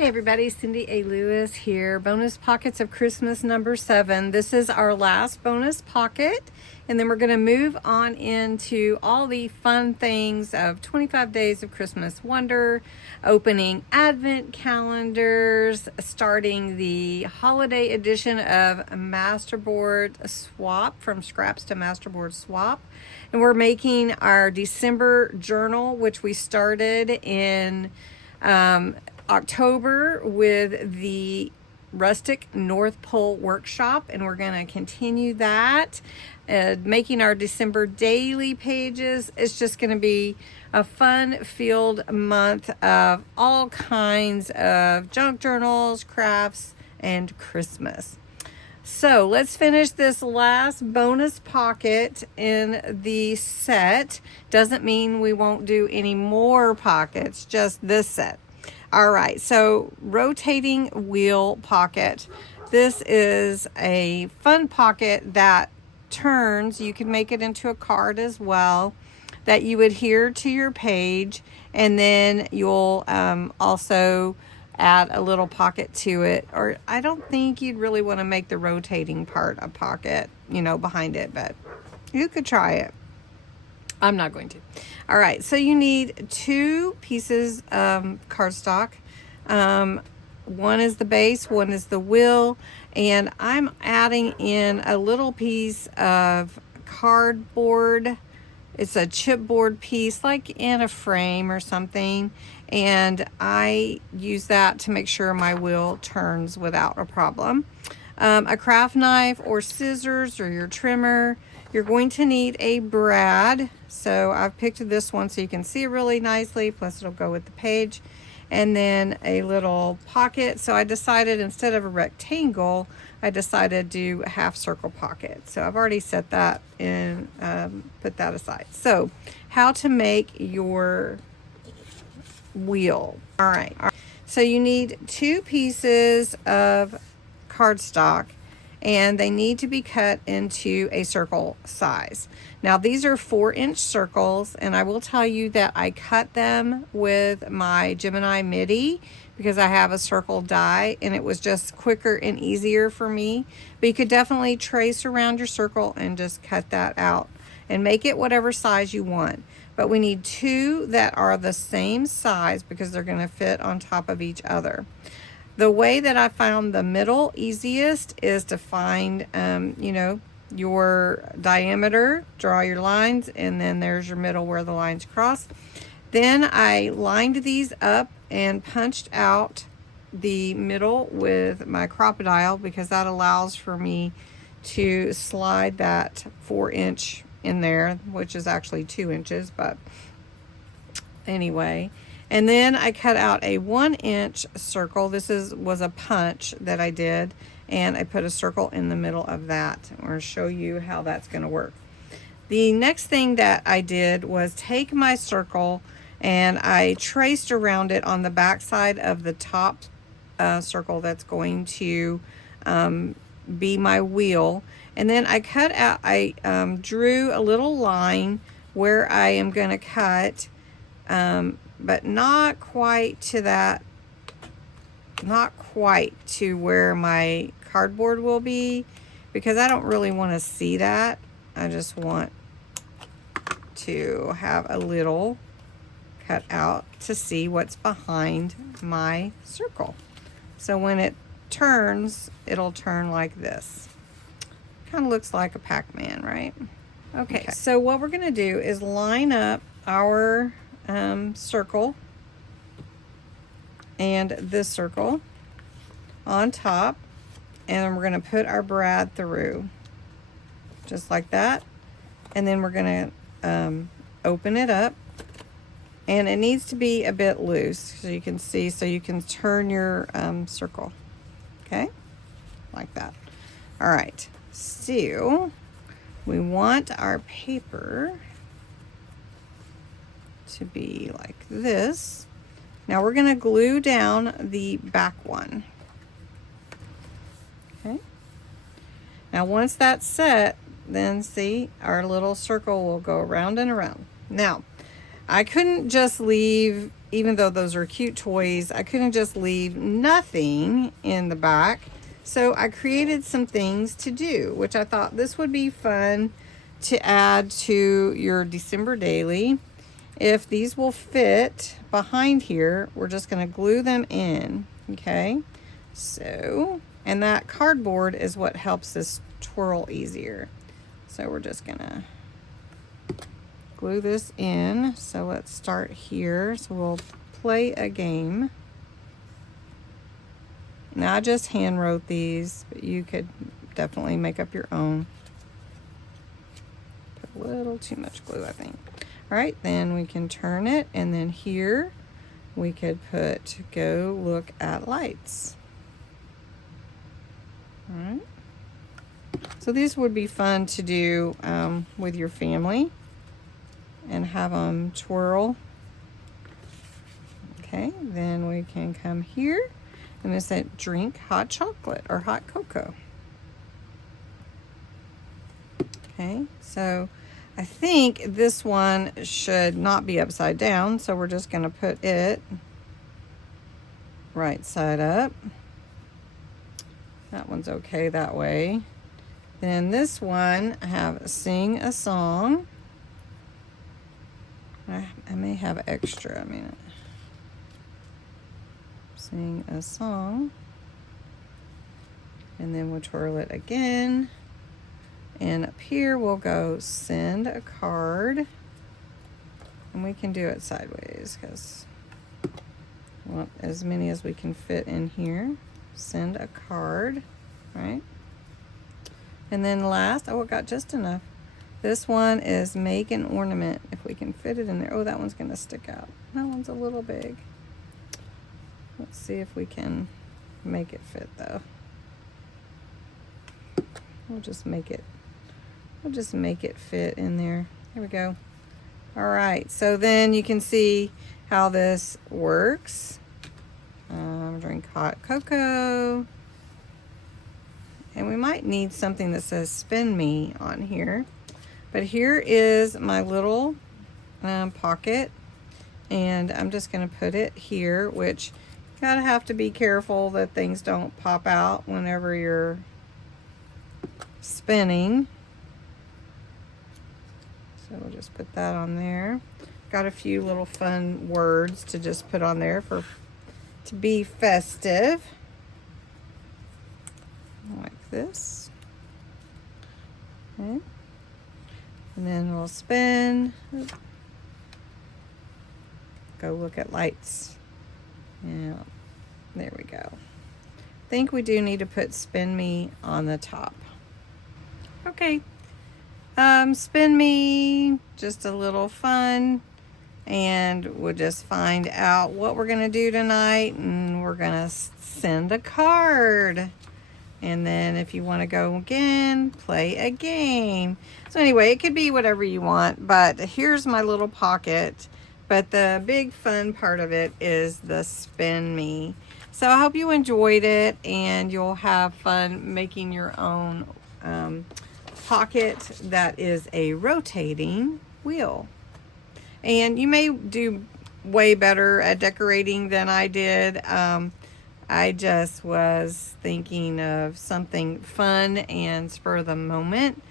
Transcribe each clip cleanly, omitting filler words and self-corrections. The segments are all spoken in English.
Hey everybody, Cindy A. Lewis here. Bonus Pockets of Christmas number 7. This is our last bonus pocket, and then we're going to move on into all the fun things of 25 Days of Christmas Wonder, opening advent calendars, starting the holiday edition of Masterboard Swap, from scraps to Masterboard Swap. And we're making our December journal, which we started in October with the Rustic North Pole workshop, and we're going to continue that, making our December daily pages. It's just going to be a fun-filled month of all kinds of junk journals, crafts, and Christmas. So let's finish this last bonus pocket in the set. Doesn't mean we won't do any more pockets, just this set. All right, so rotating wheel pocket. This is a fun pocket that turns. You can make it into a card as well that you adhere to your page, and then you'll also add a little pocket to it. Or I don't think you'd really want to make the rotating part a pocket, behind it, but you could try it. I'm not going to. All right, so you need 2 pieces of cardstock. One is the base, one is the wheel, and I'm adding in a little piece of cardboard. It's a chipboard piece, like in a frame or something, and I use that to make sure my wheel turns without a problem. A craft knife or scissors or your trimmer. You're going to need a brad, so I've picked this one so you can see it really nicely, plus it'll go with the page. And then a little pocket, so I decided instead of a rectangle, I decided to do a half circle pocket. So I've already set that in, put that aside. So how to make your wheel. All right, so you need 2 pieces of cardstock, and they need to be cut into a circle size. Now these are 4-inch circles, and I will tell you that I cut them with my Gemini MIDI because I have a circle die, and it was just quicker and easier for me. But you could definitely trace around your circle and just cut that out and make it whatever size you want. But we need 2 that are the same size because they're going to fit on top of each other. The way that I found the middle easiest is to find, your diameter, draw your lines, and then there's your middle where the lines cross. Then I lined these up and punched out the middle with my crocodile because that allows for me to slide that 4-inch in there, which is actually 2 inches, but anyway. And then I cut out a 1-inch circle. This was a punch that I did, and I put a circle in the middle of that. I'm going to show you how that's going to work. The next thing that I did was take my circle and I traced around it on the back side of the top circle that's going to be my wheel. And then I cut out, I drew a little line where I am going to cut, but not quite to that, not quite to where my cardboard will be, because I don't really want to see that. I just want to have a little cut out to see what's behind my circle. So when it turns, it'll turn like this. Kind of looks like a Pac-Man, right? Okay, so what we're going to do is line up our circle and this circle on top, and we're going to put our brad through just like that, and then we're going to open it up, and it needs to be a bit loose so you can see, so you can turn your circle, okay, like that. All right, so we want our paper to be like this. Now we're going to glue down the back one. Okay. Now once that's set, then see, our little circle will go around and around. Now I couldn't just leave even though those are cute toys, I couldn't just leave nothing in the back. So I created some things to do, which I thought this would be fun to add to your December daily. If these will fit behind here, we're just going to glue them in, okay? So, and that cardboard is what helps this twirl easier. So we're just going to glue this in. So let's start here. So we'll play a game. Now I just hand wrote these, but you could definitely make up your own. Put a little too much glue, I think. All right, then we can turn it, and then here we could put go look at lights. All right. So these would be fun to do with your family and have them twirl. Okay, then we can come here and it said drink hot chocolate or hot cocoa. Okay, so I think this one should not be upside down, so we're just going to put it right side up. That one's okay that way. Then this one, I have sing a song. I may have extra, sing a song. And then we'll twirl it again. And up here we'll go send a card. And we can do it sideways because we want as many as we can fit in here. Send a card, right? And then last, oh, it got just enough. This one is make an ornament. If we can fit it in there. Oh, that one's gonna stick out. That one's a little big. Let's see if we can make it fit though. We'll just make it fit in there. Here we go. All right, so then you can see how this works. Drink hot cocoa. And we might need something that says spin me on here. But here is my little pocket. And I'm just gonna put it here, which you gotta have to be careful that things don't pop out whenever you're spinning. So we'll just put that on there. Got a few little fun words to just put on there to be festive. Like this. Okay. And then we'll spin. Go look at lights. Yeah, there we go. I think we do need to put spin me on the top. Okay. Spin me, just a little fun, and we'll just find out what we're gonna do tonight, and we're gonna send a card. And then if you want to go again, play a game. So anyway, it could be whatever you want, but here's my little pocket. But the big fun part of it is the spin me. So I hope you enjoyed it and you'll have fun making your own pocket that is a rotating wheel. And you may do way better at decorating than I did. I just was thinking of something fun and spur of the moment.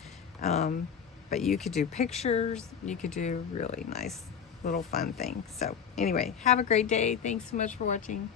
But you could do pictures. You could do really nice little fun things. So anyway, have a great day. Thanks so much for watching.